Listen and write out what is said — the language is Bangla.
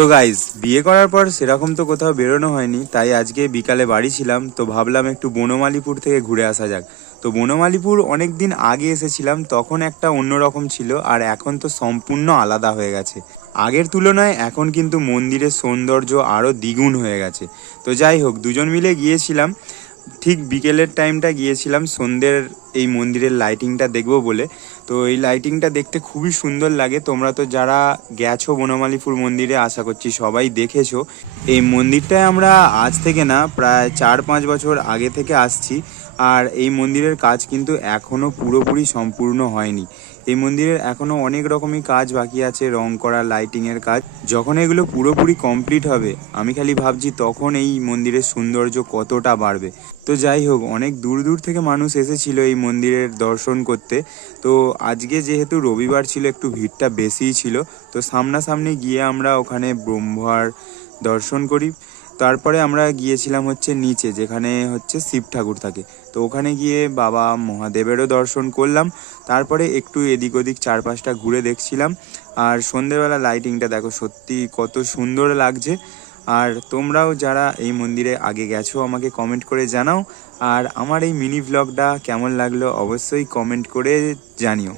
তো গাইজ বিয়ে করার পর সেরকম তো কোথাও বেরোনো হয়নি, তাই আজকে বিকালে বাড়ি ছিলাম, তো ভাবলাম একটু বনমালীপুর থেকে ঘুরে আসা যাক। তো বনমালীপুর অনেক দিন আগে এসেছিলাম, তখন একটা অন্যরকম ছিল, আর এখন তো সম্পূর্ণ আলাদা হয়ে গেছে। আগের তুলনায় এখন কিন্তু মন্দিরের সৌন্দর্য আরও দ্বিগুণ হয়ে গেছে। তো যাই হোক, দুজন মিলে গিয়েছিলাম। ঠিক বিকেলের টাইমটা গিয়েছিলাম সন্ধ্যের এই মন্দিরের লাইটিংটা দেখবো বলে। তো এই লাইটিংটা দেখতে খুবই সুন্দর লাগে। তোমরা তো যারা গেছো বনমালীপুর মন্দিরে, আশা করছি সবাই দেখেছো। এই মন্দিরটায় আমরা আজ থেকে না, প্রায় 4-5 বছর আগে থেকে আসছি। আর এই মন্দিরের কাজ কিন্তু এখনও পুরোপুরি সম্পূর্ণ হয়নি। এই মন্দিরের এখনও অনেক রকমই কাজ বাকি আছে, রং করা, লাইটিংয়ের কাজ। যখন এগুলো পুরোপুরি কমপ্লিট হবে, আমি খালি ভাবছি তখন এই মন্দিরের সৌন্দর্য কতটা বাড়বে। তো যাই হোক, অনেক দূর দূর থেকে মানুষ এসেছিল এই মন্দিরের দর্শন করতে। তো আজকে যেহেতু রবিবার ছিল, একটু ভিড়টা বেশিই ছিল। তো সামনাসামনি গিয়ে আমরা ওখানে ব্রহ্মার দর্শন করি। তারপরে আমরা গিয়েছিলাম হচ্ছে নিচে, যেখানে হচ্ছে শিব ঠাকুর থাকে। তো ওখানে গিয়ে বাবা মহাদেবেরও দর্শন করলাম। তারপরে একটু এদিক ওদিক চারপাশটা ঘুরে দেখছিলাম। আর সন্ধ্যেবেলা লাইটিংটা দেখো, সত্যি কত সুন্দর লাগছে। আর তোমরাও যারা এই মন্দিরে আগে গেছো আমাকে কমেন্ট করে জানাও। আর আমার এই মিনি ভ্লগটা কেমন লাগলো অবশ্যই কমেন্ট করে জানিও।